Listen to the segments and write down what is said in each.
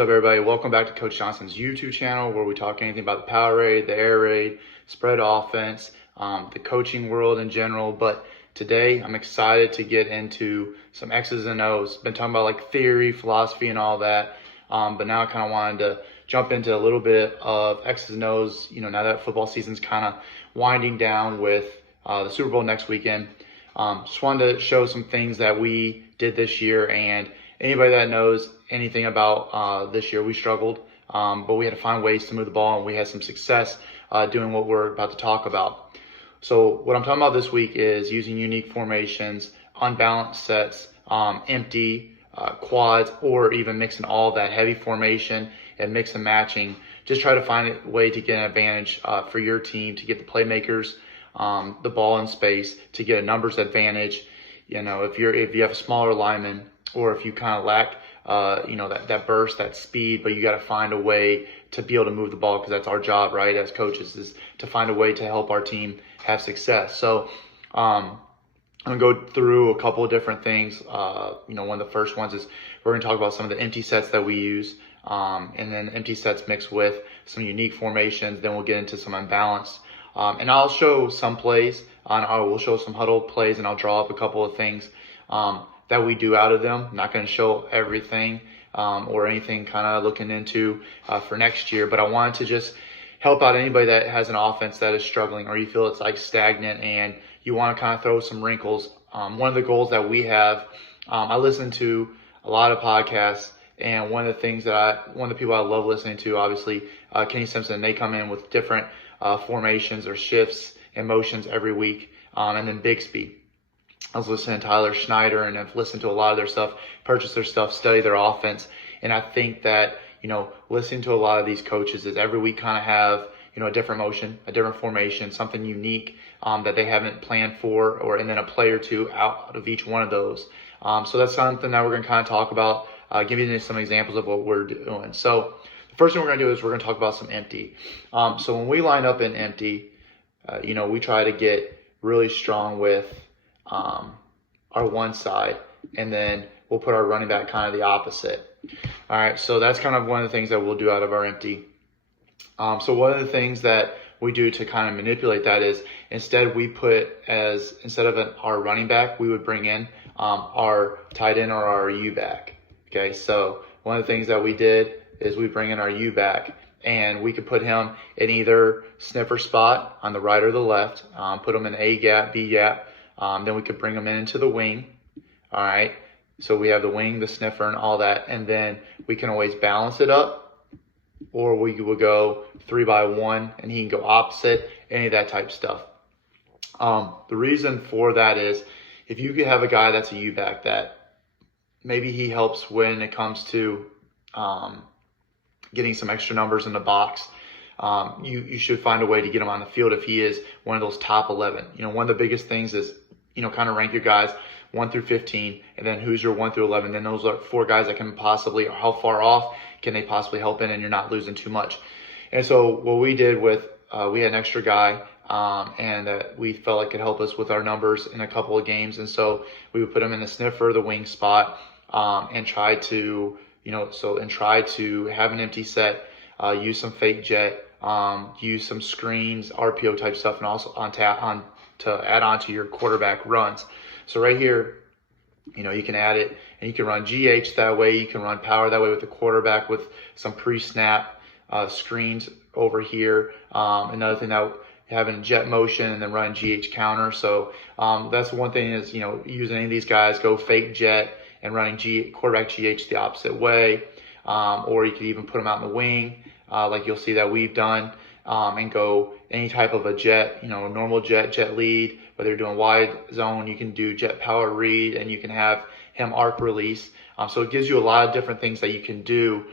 up, everybody? Welcome back to Coach Johnson's YouTube channel, where we talk anything about the power raid, the air raid, spread offense, the coaching world in general. But today I'm excited to get into some X's and O's. Been talking about like theory, philosophy, and all that. But now I kind of wanted to jump into a little bit of X's and O's, now that football season's kind of winding down with the Super Bowl next weekend. Just wanted to show some things that we did this year, and anybody that knows anything about this year, we struggled, but we had to find ways to move the ball, and we had some success doing what we're about to talk about. So what I'm talking about this week is using unique formations, unbalanced sets, empty, quads, or even mixing all that heavy formation and mix and matching. Just try to find a way to get an advantage for your team, to get the playmakers the ball in space, to get a numbers advantage. If you have a smaller lineman, or if you kind of lack that burst, that speed, but you got to find a way to be able to move the ball, because that's our job, right, as coaches, is to find a way to help our team have success. So I'm gonna go through a couple of different things. One of the first ones is we're gonna talk about some of the empty sets that we use, and then empty sets mixed with some unique formations. Then we'll get into some unbalanced, and I'll show some plays. I will show some huddle plays, and I'll draw up a couple of things that we do out of them. I'm not going to show everything or anything kind of looking into for next year, but I wanted to just help out anybody that has an offense that is struggling, or you feel it's like stagnant and you want to kind of throw some wrinkles. One of the goals that we have, I listen to a lot of podcasts, and one of the people I love listening to, obviously, Kenny Simpson. They come in with different formations or shifts and motions every week, and then Bixby. I was listening to Tyler Schneider, and I've listened to a lot of their stuff, purchased their stuff, studied their offense. And I think that, listening to a lot of these coaches is every week kind of have, a different motion, a different formation, something unique that they haven't planned for, and then a play or two out of each one of those. So that's something that we're going to kind of talk about, give you some examples of what we're doing. So the first thing we're going to do is we're going to talk about some empty. So when we line up in empty, we try to get really strong with our one side, and then we'll put our running back kind of the opposite. All right, so that's kind of one of the things that we'll do out of our empty. So one of the things that we do to kind of manipulate that is instead of our running back, we would bring in our tight end or our U back. Okay, so one of the things that we did is we bring in our U back, and we could put him in either sniffer spot on the right or the left, put him in A gap, B gap. Then we could bring them into the wing. All right. So we have the wing, the sniffer, and all that. And then we can always balance it up, or we will go 3-by-1, and he can go opposite, any of that type stuff. The reason for that is if you could have a guy that's a U-back that maybe he helps when it comes to getting some extra numbers in the box, you should find a way to get him on the field if he is one of those top 11. One of the biggest things is, kind of rank your guys 1 through 15, and then who's your 1 through 11. Then those are 4 guys that can possibly, or how far off can they possibly help in, and you're not losing too much. And so what we did with, we had an extra guy, and we felt like could help us with our numbers in a couple of games. And so we would put him in the sniffer, the wing spot, and try to, try to have an empty set, use some fake jet, use some screens, RPO type stuff, and also to add on to your quarterback runs. So right here, you can add it, and you can run GH that way. You can run power that way with the quarterback with some pre-snap screens over here. Another thing, that having jet motion and then running GH counter. So that's one thing is, using any of these guys, go fake jet and running quarterback GH the opposite way. Or you could even put them out in the wing, like you'll see that we've done, and go any type of a jet, normal jet lead. Whether you're doing wide zone, you can do jet power read, and you can have him arc release. So it gives you a lot of different things that you can do,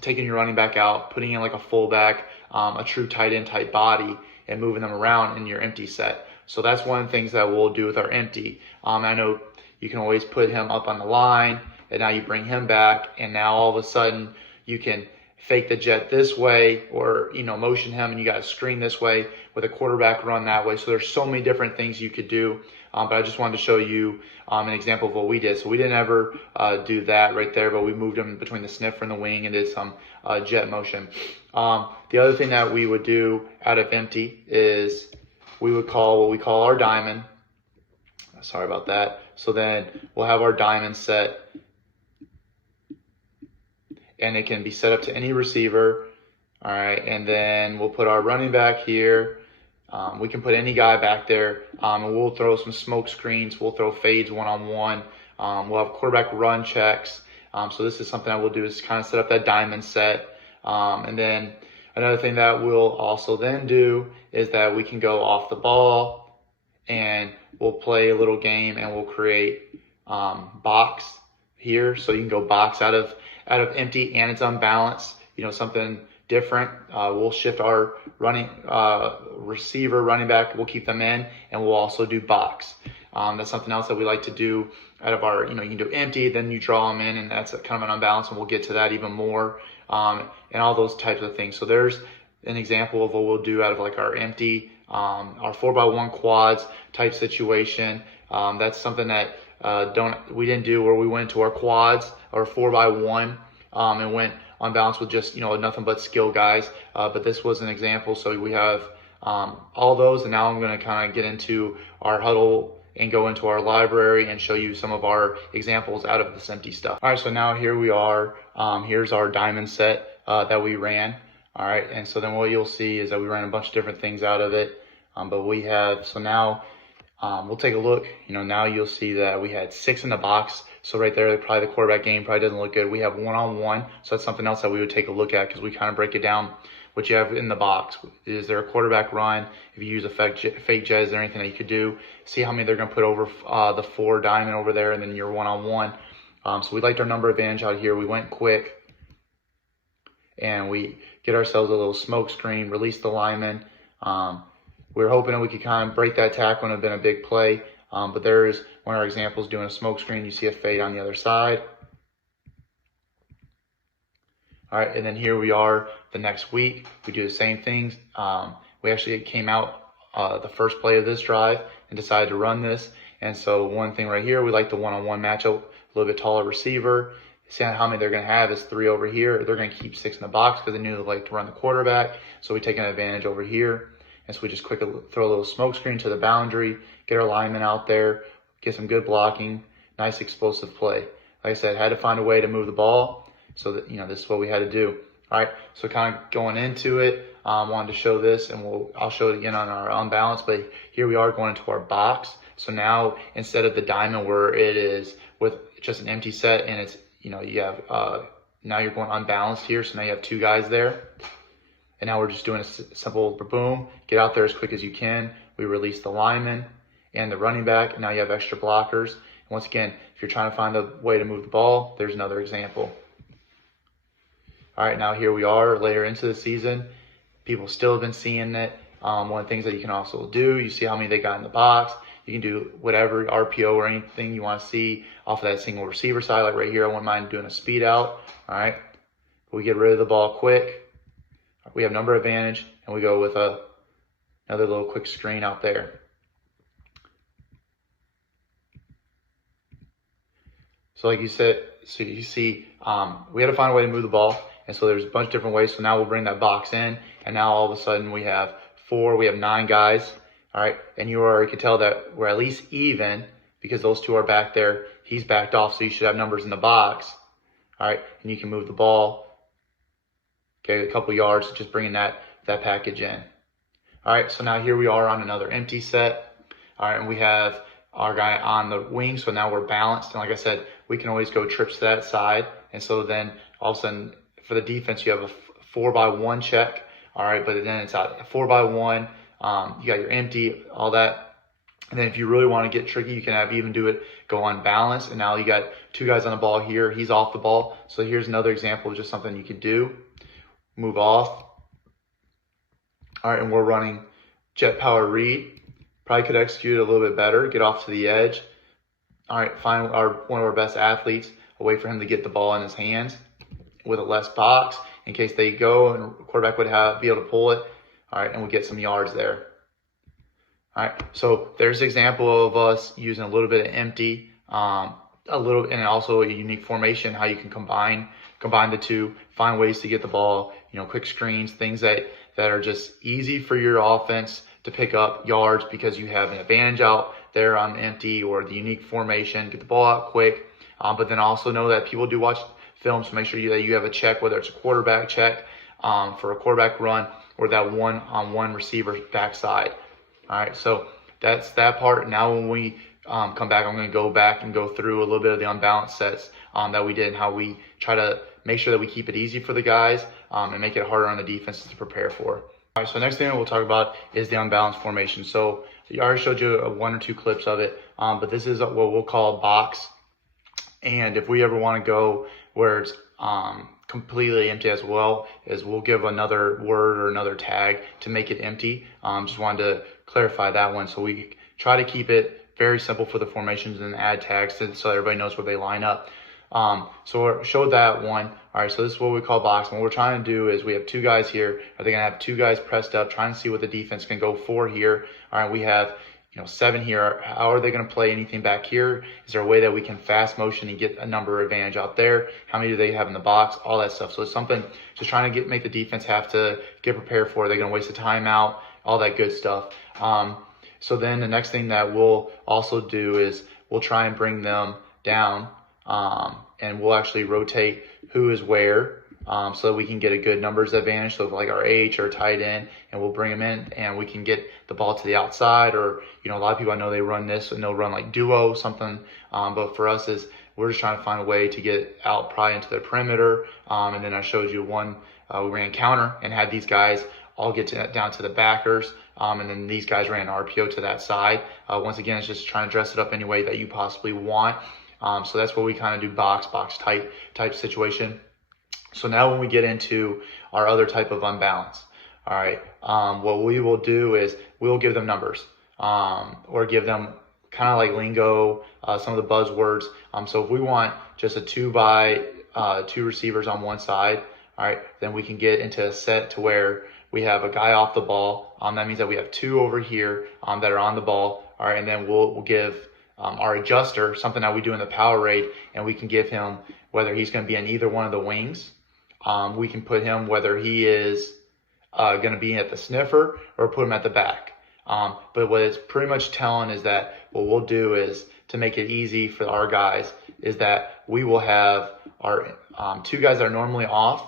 taking your running back out, putting in like a fullback, a true tight end type body, and moving them around in your empty set. So that's one of the things that we'll do with our empty. I know you can always put him up on the line, and now you bring him back, and now all of a sudden you can fake the jet this way, or, motion him and you got to screen this way with a quarterback run that way. So there's so many different things you could do. But I just wanted to show you an example of what we did. So we didn't ever do that right there, but we moved him between the sniffer and the wing and did some jet motion. The other thing that we would do out of empty is we would call what we call our diamond. Sorry about that. So then we'll have our diamond set, and it can be set up to any receiver. All right, and then we'll put our running back here. We can put any guy back there, and we'll throw some smoke screens. We'll throw fades one-on-one. We'll have quarterback run checks. So this is something I will do, is kind of set up that diamond set. And then another thing that we'll also then do is that we can go off the ball, and we'll play a little game, and we'll create box here. So you can go box out of empty, and it's unbalanced, something different. We'll shift our running receiver, running back, we'll keep them in, and we'll also do box. That's something else that we like to do out of our, you can do empty, then you draw them in, and that's kind of an unbalance, and we'll get to that even more, and all those types of things. So there's an example of what we'll do out of like our empty, our 4x1 quads type situation. That's something that we didn't do, where we went to our quads or 4x1 and went unbalanced with just nothing but skill guys. But this was an example. So we have all those, and now I'm going to kind of get into our huddle and go into our library and show you some of our examples out of this empty stuff. All right, so now here we are. Here's our diamond set that we ran. All right, and so then what you'll see is that we ran a bunch of different things out of it. But we have, so now we'll take a look. Now you'll see that we had 6 in the box. So right there, probably the quarterback game probably doesn't look good. We have one-on-one. So that's something else that we would take a look at, because we kind of break it down. What you have in the box, is there a quarterback run? If you use a fake jet, is there anything that you could do? See how many they're going to put over the 4 diamond over there, and then your one-on-one. So we liked our number advantage out here. We went quick, and we get ourselves a little smoke screen, release the lineman. We were hoping that we could kind of break that tackle, and have been a big play. But there's one of our examples doing a smoke screen. You see a fade on the other side. All right, and then here we are the next week. We do the same things. We actually came out the first play of this drive and decided to run this. And so one thing right here, we like the one-on-one matchup, a little bit taller receiver. See how many they're going to have is 3 over here. They're going to keep 6 in the box because they knew they like to run the quarterback. So we take an advantage over here. And so we just quickly throw a little smoke screen to the boundary, get our linemen out there, get some good blocking, nice explosive play. Like I said, had to find a way to move the ball. So that, this is what we had to do. All right, so kind of going into it, wanted to show this, and I'll show it again on our unbalanced, but here we are going into our box. So now instead of the diamond where it is with just an empty set, and it's, you have, now you're going unbalanced here. So now you have 2 guys there. And now we're just doing a simple boom, get out there as quick as you can. We release the lineman and the running back, and now you have extra blockers. And once again, if you're trying to find a way to move the ball, there's another example. All right, now here we are later into the season. People still have been seeing it. One of the things that you can also do, you see how many they got in the box. You can do whatever RPO or anything you want to see off of that single receiver side. Like right here, I wouldn't mind doing a speed out. All right, we get rid of the ball quick. We have number advantage, and we go with another little quick screen out there. So like you said, so you see, we had to find a way to move the ball. And so there's a bunch of different ways. So now we'll bring that box in, and now all of a sudden we have 9 guys. All right, and you already can tell that we're at least even, because those 2 are back there. He's backed off, so you should have numbers in the box. All right, and you can move the ball, okay, a couple yards, just bringing that package in. All right, so now here we are on another empty set. All right, and we have our guy on the wing, so now we're balanced. And like I said, we can always go trips to that side. And so then all of a sudden, for the defense, you have a 4x1 check. All right, but then it's a 4x1. You got your empty, all that. And then if you really want to get tricky, you can even do it, go unbalanced. And now you got 2 guys on the ball here. He's off the ball. So here's another example of just something you could do. Move off. All right, and we're running jet power read. Probably could execute it a little bit better, get off to the edge. All right, find one of our best athletes, a way for him to get the ball in his hands with a less box, in case they go and the quarterback would be able to pull it. All right, and we get some yards there. All right, so there's an example of us using a little bit of empty, and also a unique formation, how you can combine the two, find ways to get the ball, quick screens, things that are just easy for your offense to pick up yards because you have an advantage out there on empty or the unique formation, get the ball out quick. But then also know that people do watch films, so make sure that you have a check, whether it's a quarterback check for a quarterback run or that one-on-one receiver backside. All right, so that's that part. Now when we come back, I'm going to go back and go through a little bit of the unbalanced sets that we did and how we try to make sure that we keep it easy for the guys and make it harder on the defenses to prepare for. All right, so next thing we'll talk about is the unbalanced formation. So I already showed you one or two clips of it, but this is what we'll call a box. And if we ever want to go where it's completely empty as well, is we'll give another word or another tag to make it empty. Just wanted to clarify that one. So we try to keep it very simple for the formations and add tags so everybody knows where they line up. So we showed that one. All right, so this is what we call box. And what we're trying to do is we have two guys here. Are they going to have two guys pressed up, trying to see what the defense can go for here? All right, we have 7 here. How are they going to play anything back here? Is there a way that we can fast motion and get a number advantage out there? How many do they have in the box? All that stuff. So it's something just trying to make the defense have to get prepared for. Are they going to waste a timeout? All that good stuff. So then the next thing that we'll also do is we'll try and bring them down, and we'll actually rotate who is where, so that we can get a good numbers advantage. So like our H or tight end, and we'll bring them in and we can get the ball to the outside, or, a lot of people I know they run this and they'll run like duo something. But for us we're just trying to find a way to get out probably into the perimeter. And then I showed you one, we ran counter and had these guys all get down to the backers. And then these guys ran RPO to that side. Once again, it's just trying to dress it up any way that you possibly want. So that's what we kind of do, box type situation. So now when we get into our other type of unbalance, all right, what we will do is we'll give them numbers, or give them kind of like lingo, some of the buzzwords. So if we want just a 2 by 2 receivers on one side, all right, then we can get into a set to where we have a guy off the ball. That means that we have 2 over here that are on the ball. All right, and then we'll give our adjuster something that we do in the power raid, and we can give him whether he's going to be on either one of the wings. We can put him whether he is going to be at the sniffer or put him at the back. But what it's pretty much telling is that what we'll do is, to make it easy for our guys, is that we will have our 2 guys that are normally off.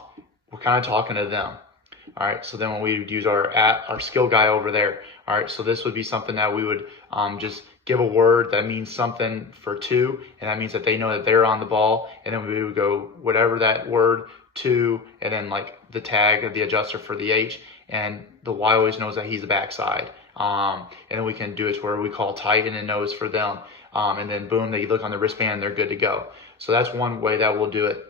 We're kind of talking to them. All right, so then when we would use our skill guy over there, all right, so this would be something that we would just give a word that means something for 2, and that means that they know that they're on the ball, and then we would go whatever that word 2, and then like the tag of the adjuster for the H, and the Y always knows that he's the backside. And then we can do it where we call tight and it knows for them, and then boom, they look on the wristband and they're good to go. So that's one way that we'll do it.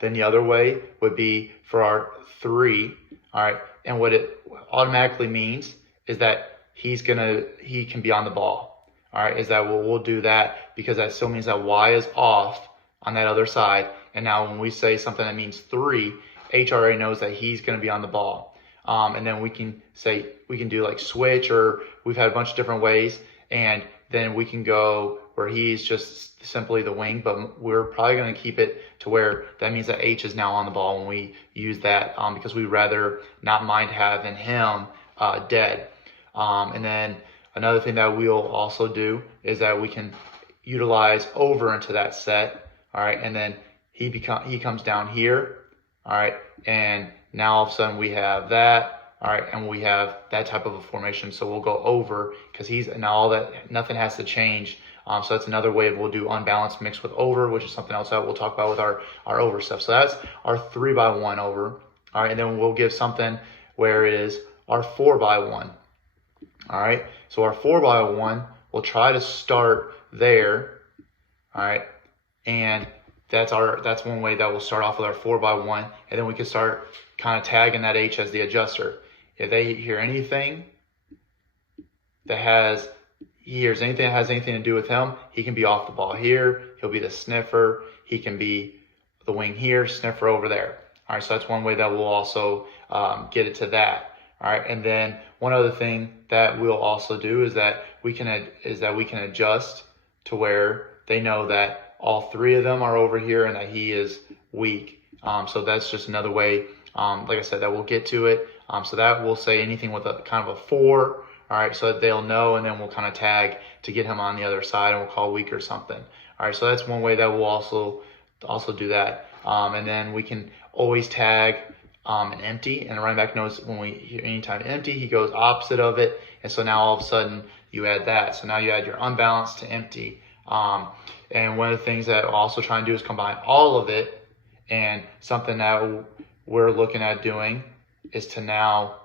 Then the other way would be for our 3, all right, and what it automatically means is that he can be on the ball. All right, is that we'll do that because that still means that Y is off on that other side. And now when we say something that means 3, HRA knows that he's going to be on the ball. And then we can do like switch, or we've had a bunch of different ways, and then we can go where he's just simply the wing, but we're probably going to keep it to where that means that H is now on the ball when we use that, because we'd rather not mind having him dead. And then another thing that we'll also do is that we can utilize over into that set. All right, and then he comes down here. All right, and now all of a sudden we have that. All right, and we have that type of a formation. So we'll go over because nothing has to change. So that's another way we'll do unbalanced mixed with over, which is something else that we'll talk about with our over stuff. So that's our 3 by 1 over. All right, and then we'll give something where it is our 4 by 1. All right, so our 4 by 1, we'll try to start there. All right, and that's one way that we'll start off with our 4 by 1, and then we can start kind of tagging that H as the adjuster. If they hear anything that has anything to do with him, he can be off the ball here. He'll be the sniffer. He can be the wing here, sniffer over there. All right, so that's one way that we'll also get it to that. All right, and then one other thing that we'll also do is that we can adjust to where they know that all three of them are over here and that he is weak. So that's just another way, like I said, that we'll get to it. So that we'll say anything with a kind of a 4, all right, so that they'll know, and then we'll kind of tag to get him on the other side, and we'll call weak or something. All right, so that's one way that we'll also do that. And then we can always tag an empty, and the running back knows when we hear anytime empty, he goes opposite of it, and so now all of a sudden you add that. So now you add your unbalanced to empty. And one of the things that I'll also try and do is combine all of it, and something that we're looking at doing is to now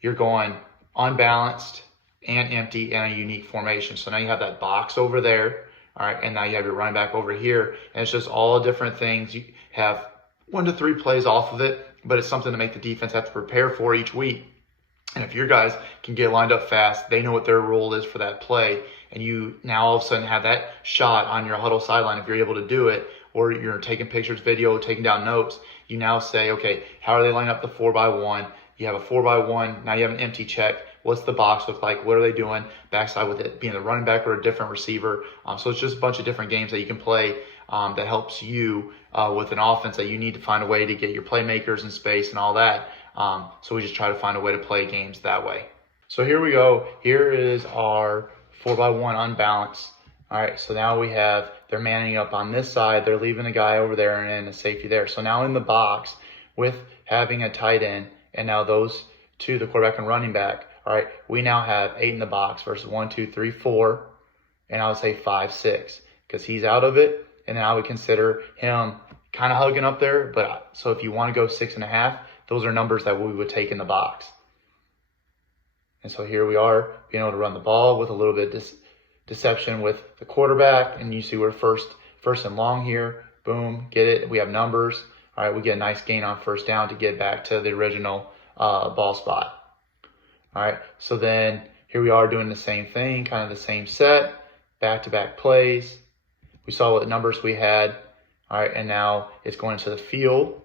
you're going unbalanced and empty and a unique formation. So now you have that box over there, all right, and now you have your running back over here, and it's just all different things. You have 1 to 3 plays off of it, but it's something to make the defense have to prepare for each week. And if your guys can get lined up fast, they know what their role is for that play, and you now all of a sudden have that shot on your huddle sideline if you're able to do it, or you're taking pictures, video, taking down notes. You now say, okay, how are they lining up the 4x1? You have a 4x1, now you have an empty check. What's the box look like? What are they doing? Backside with it being the running back or a different receiver. So it's just a bunch of different games that you can play that helps you with an offense that you need to find a way to get your playmakers in space and all that. So we just try to find a way to play games that way. So here we go. Here is our 4x1 unbalanced. All right, so now we have, they're manning up on this side. They're leaving a guy over there and a safety there. So now in the box with having a tight end and now those two, the quarterback and running back, all right, we now have 8 in the box versus 1, 2, 3, 4, and I would say 5, 6 because he's out of it. And then I would consider him kind of hugging up there. But so if you want to go 6.5, those are numbers that we would take in the box. And so here we are being able to run the ball with a little bit of deception with the quarterback. And you see we're first and long here. Boom, get it. We have numbers. All right, we get a nice gain on first down to get back to the original ball spot. All right, so then here we are doing the same thing, kind of the same set, back-to-back plays. We saw what numbers we had. All right, and now it's going into the field.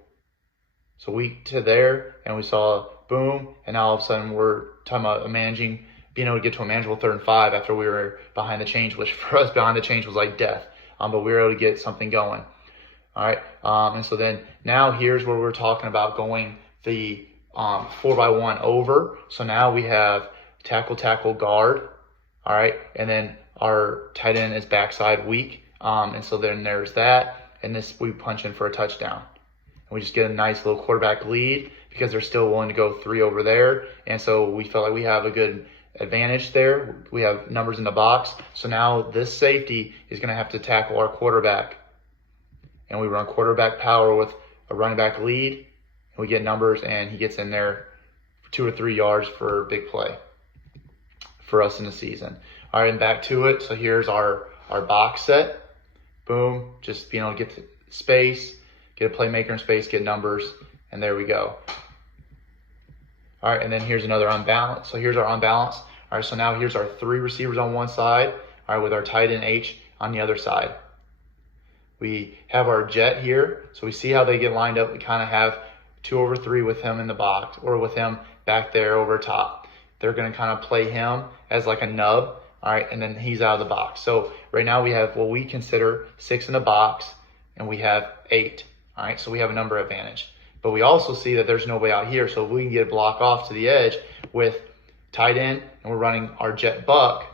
So weak to there, and we saw boom, and now all of a sudden we're talking about being able to get to a manageable 3rd and 5 after we were behind the change, which for us behind the change was like death. But we were able to get something going. All right, and so then now here's where we're talking about going the 4x1 over. So now we have tackle, guard. All right, and then our tight end is backside weak. And so then there's that, and this we punch in for a touchdown. And we just get a nice little quarterback lead because they're still willing to go 3 over there. And so we felt like we have a good advantage there. We have numbers in the box. So now this safety is going to have to tackle our quarterback. And we run quarterback power with a running back lead. And we get numbers, and he gets in there for 2 or 3 yards for a big play for us in the season. All right, and back to it. So here's our box set. Boom, just being able to get to space, get a playmaker in space, get numbers, and there we go. All right, and then here's another unbalanced. So here's our unbalanced. All right, so now here's our 3 receivers on one side, all right, with our tight end H on the other side. We have our jet here, so we see how they get lined up. We kind of have 2 over 3 with him in the box, or with him back there over top. They're going to kind of play him as like a nub. All right, and then he's out of the box. So right now we have what we consider 6 in the box, and we have 8. All right, so we have a number advantage. But we also see that there's nobody out here, so if we can get a block off to the edge with tight end, and we're running our jet buck,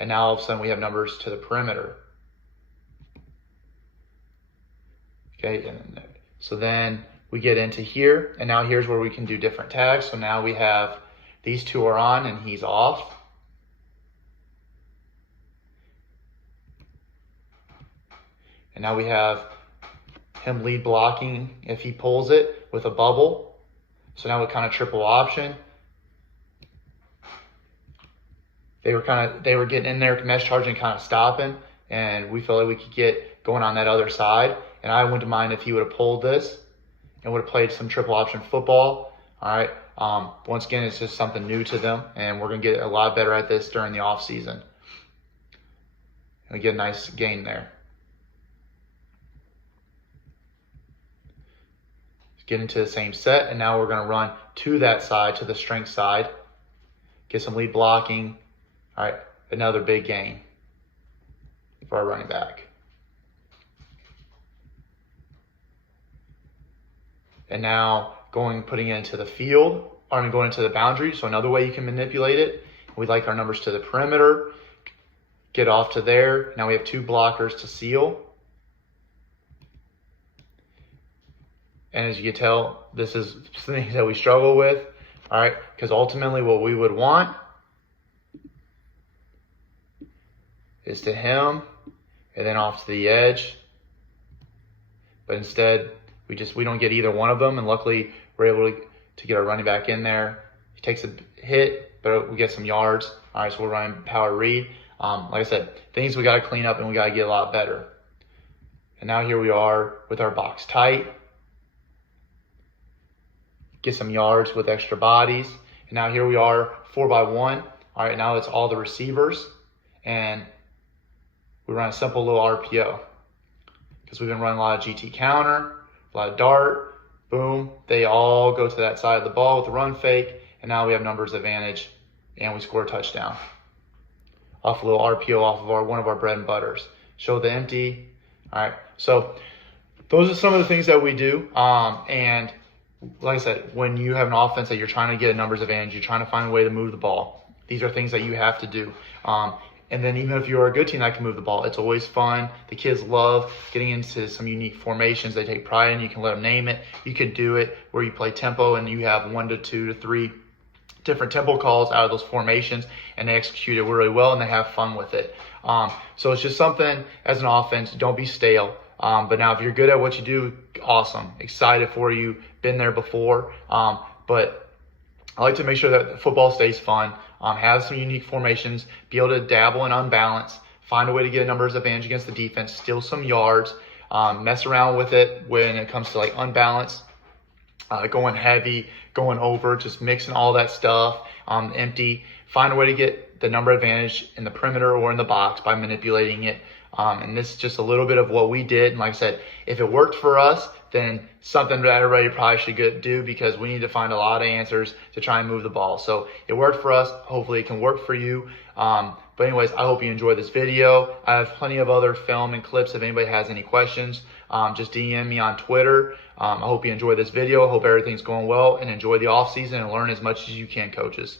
and now all of a sudden we have numbers to the perimeter. Okay, and so then we get into here, and now here's where we can do different tags. So now we have these 2 are on, and he's off. And now we have him lead blocking if he pulls it with a bubble. So now we kind of triple option. They were getting in there, mesh charging, kind of stopping, and we felt like we could get going on that other side. And I wouldn't mind if he would have pulled this and would have played some triple option football. All right. Once again, it's just something new to them, and we're gonna get a lot better at this during the off season. And we get a nice gain there. get into the same set, and now we're going to run to that side, to the strength side, get some lead blocking. All right, another big gain for our running back. And now putting it into the field, or going into the boundary. So another way you can manipulate it, we like our numbers to the perimeter, get off to there. Now we have 2 blockers to seal. And as you can tell, this is things that we struggle with, all right? Because ultimately what we would want is to him and then off to the edge. But instead, we don't get either one of them, and luckily we're able to get our running back in there. He takes a hit, but we get some yards. All right, so we're running power read. Like I said, things we got to clean up and we got to get a lot better. And now here we are with our box tight. Get some yards with extra bodies. And now here we are 4x1. All right, now it's all the receivers, and we run a simple little RPO because we've been running a lot of GT counter, a lot of dart, boom. They all go to that side of the ball with the run fake, and now we have numbers advantage, and we score a touchdown off a little RPO off of one of our bread and butters. Show the empty. All right, so those are some of the things that we do, and like I said, when you have an offense that you're trying to get a numbers advantage, you're trying to find a way to move the ball. These are things that you have to do. And then even if you're a good team that can move the ball, it's always fun. The kids love getting into some unique formations. They take pride in. You can let them name it. You could do it where you play tempo and you have 1 to 2 to 3 different tempo calls out of those formations, and they execute it really well and they have fun with it. So it's just something as an offense. Don't be stale. But now if you're good at what you do, awesome. Excited for you. Been there before. But I like to make sure that football stays fun. Have some unique formations. Be able to dabble in unbalanced. Find a way to get a numbers advantage against the defense. Steal some yards. Mess around with it when it comes to like unbalanced. Going heavy, going over, just mixing all that stuff. Empty. Find a way to get the number advantage in the perimeter or in the box by manipulating it. And this is just a little bit of what we did. And like I said, if it worked for us, then something that everybody probably should do, because we need to find a lot of answers to try and move the ball. So it worked for us. Hopefully it can work for you. But anyways, I hope you enjoyed this video. I have plenty of other film and clips. If anybody has any questions, just DM me on Twitter. I hope you enjoyed this video. I hope everything's going well, and enjoy the off season and learn as much as you can, coaches.